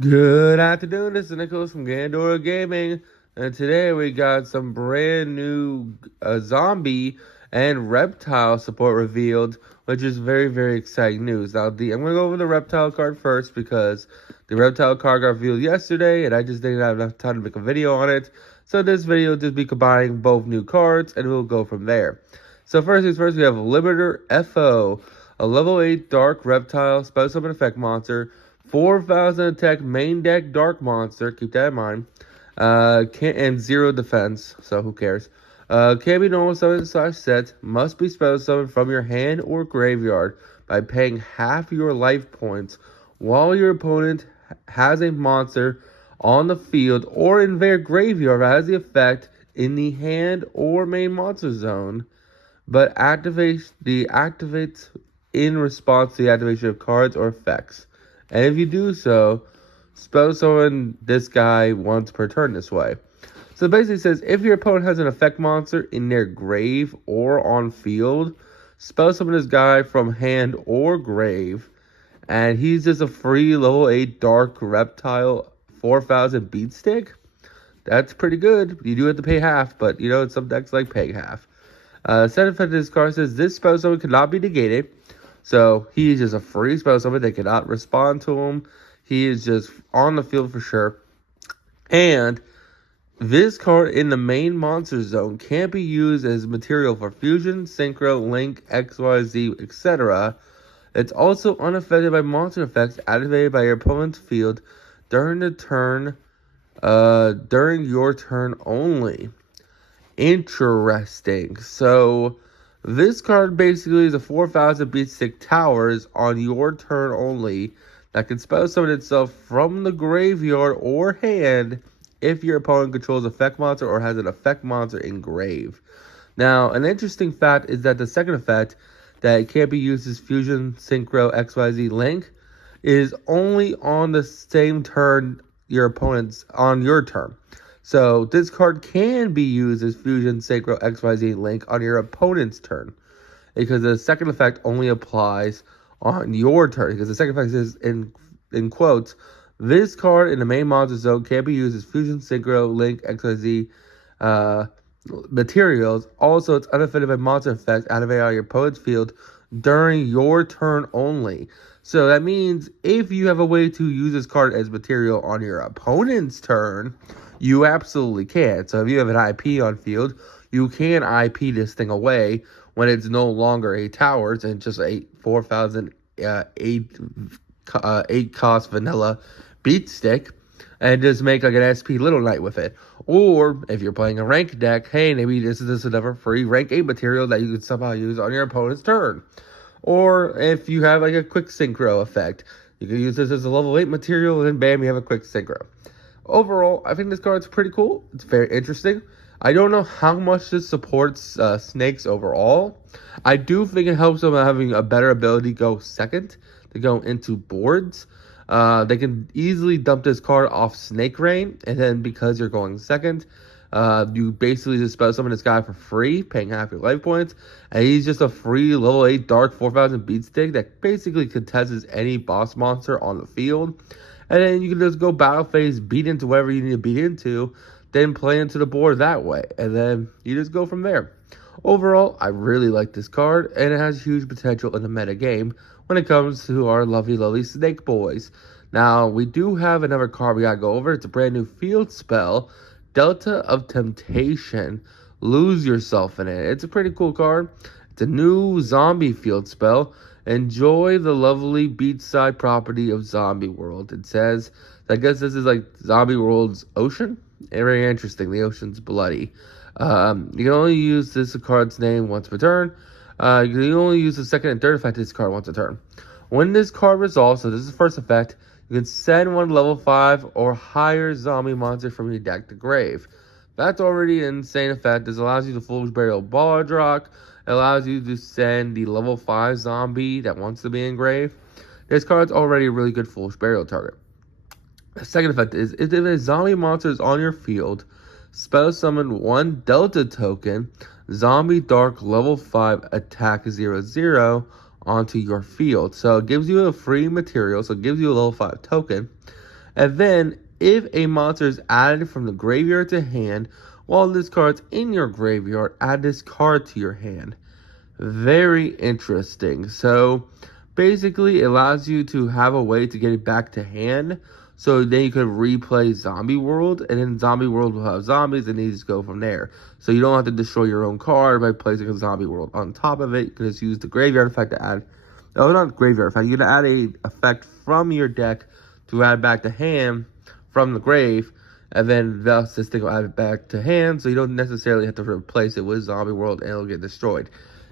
Good afternoon, this is Nicholas from Gandora Gaming, and today we got some brand new zombie and reptile support revealed, which is very, very exciting news. Now, I'm going to go over the reptile card first because the reptile card got revealed yesterday, and I just didn't have enough time to make a video on it. So this video will just be combining both new cards, and we'll go from there. So first things first, we have Liberator FO, a level 8 dark reptile, special summon effect monster, 4,000 attack main deck dark monster. Keep that in mind. And 0 defense. So who cares? Can be normal summon / set. Must be special summoned from your hand or graveyard by paying half your life points while your opponent has a monster on the field or in their graveyard that has the effect in the hand or main monster zone, but activates in response to the activation of cards or effects. And if you do so, spell summon this guy once per turn this way. So it basically says if your opponent has an effect monster in their grave or on field, spell summon this guy from hand or grave. And he's just a free level 8 dark reptile 4,000 beat stick. That's pretty good. You do have to pay half, but you know, some decks like paying half. Set effect of this card says this spell summon cannot be negated. So he is just a free spell summon. They cannot respond to him. He is just on the field for sure. And this card in the main monster zone can't be used as material for fusion, synchro, link, XYZ, etc. It's also unaffected by monster effects activated by your opponent's field during your turn only. Interesting. So this card basically is a 4,000 beat stick towers on your turn only that can spell summon itself from the graveyard or hand if your opponent controls effect monster or has an effect monster in grave. Now, an interesting fact is that the second effect that can't be used as fusion, synchro, XYZ link is only on the same turn your opponent's on your turn. So this card can be used as Fusion, Synchro, XYZ Link on your opponent's turn, because the second effect only applies on your turn. Because the second effect is in quotes, this card in the main monster zone can be used as Fusion, Synchro, Link, XYZ materials. Also, it's unaffected by monster effects activated on your opponent's field during your turn only. So that means if you have a way to use this card as material on your opponent's turn, you absolutely can. So if you have an IP on field, you can IP this thing away when it's no longer a towers and just a 4,000 8 cost vanilla beat stick, and just make like an SP Little Knight with it. Or if you're playing a rank deck, hey, maybe this is another free rank 8 material that you could somehow use on your opponent's turn. Or if you have like a quick synchro effect, you can use this as a level 8 material, and then bam, you have a quick synchro. Overall, I think this card's pretty cool. It's very interesting. I don't know how much this supports snakes overall. I do think it helps them having a better ability to go second, to go into boards. They can easily dump this card off Snake Rain, and then because you're going second, you basically just spell summon this guy for free, paying half your life points, and he's just a free level 8 dark 4,000 beat stick that basically contests any boss monster on the field. And then you can just go battle phase, beat into whatever you need to beat into, then play into the board that way. And then you just go from there. Overall, I really like this card, and it has huge potential in the meta game when it comes to our lovely, lovely Snake Boys. Now, we do have another card we gotta go over. It's a brand new field spell, Delta of Temptation. Lose yourself in it. It's a pretty cool card. It's a new zombie field spell. Enjoy the lovely beachside property of Zombie World. It says, I guess this is like Zombie World's ocean. Very interesting. The ocean's bloody. You can only use this card's name once per turn. You can only use the second and third effect of this card once a turn. When this card resolves, so this is the first effect, you can send one level 5 or higher zombie monster from your deck to grave. That's already an insane effect. This allows you to Foolish Burial Balladrock. It allows you to send the level 5 zombie that wants to be in grave. This card's already a really good Foolish Burial target. The second effect is, if a zombie monster is on your field, spell summon one Delta token, Zombie Dark level 5 attack 0/0 onto your field. So it gives you a free material, so it gives you a level 5 token. And then, if a monster is added from the graveyard to hand, while this card's in your graveyard, add this card to your hand. Very interesting. So, basically, it allows you to have a way to get it back to hand. So then you could replay Zombie World, and then Zombie World will have zombies, and you just go from there. So you don't have to destroy your own card by placing a Zombie World on top of it. You can just use the graveyard effect to add. Oh, not graveyard effect. You can add a effect from your deck to add back to hand from the grave, and then thus this thing will add it back to hand, so you don't necessarily have to replace it with Zombie World, and it'll get destroyed.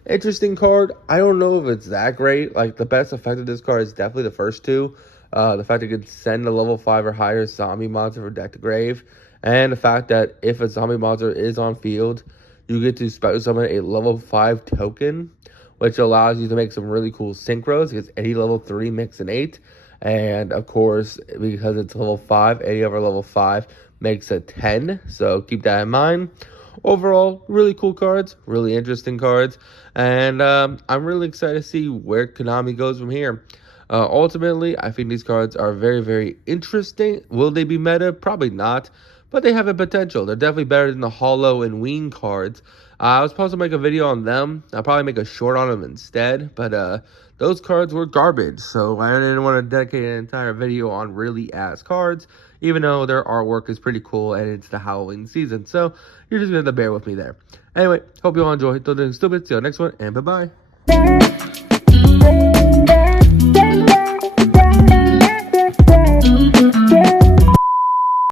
Interesting card. I don't know if it's that great. Like, the best effect of this card is definitely the first two. The fact that you can send a level 5 or higher zombie monster from deck to grave. And the fact that if a zombie monster is on field, you get to special summon a level 5 token, which allows you to make some really cool synchros. It gets any level 3 mix and 8. And of course, because it's level 5, any over level 5 makes a 10. So keep that in mind. Overall, really cool cards, really interesting cards, and I'm really excited to see where Konami goes from here. Ultimately, I think these cards are very, very interesting. Will they be meta? Probably not, but they have a potential. They're definitely better than the Hollow and Wing cards. I was supposed to make a video on them. I'll probably make a short on them instead, but those cards were garbage, so I didn't want to dedicate an entire video on really ass cards, even though their artwork is pretty cool and it's the Halloween season, so you're just going to have to bear with me there. Anyway, hope you all enjoy. Don't do anything stupid. See you on the next one, and bye-bye.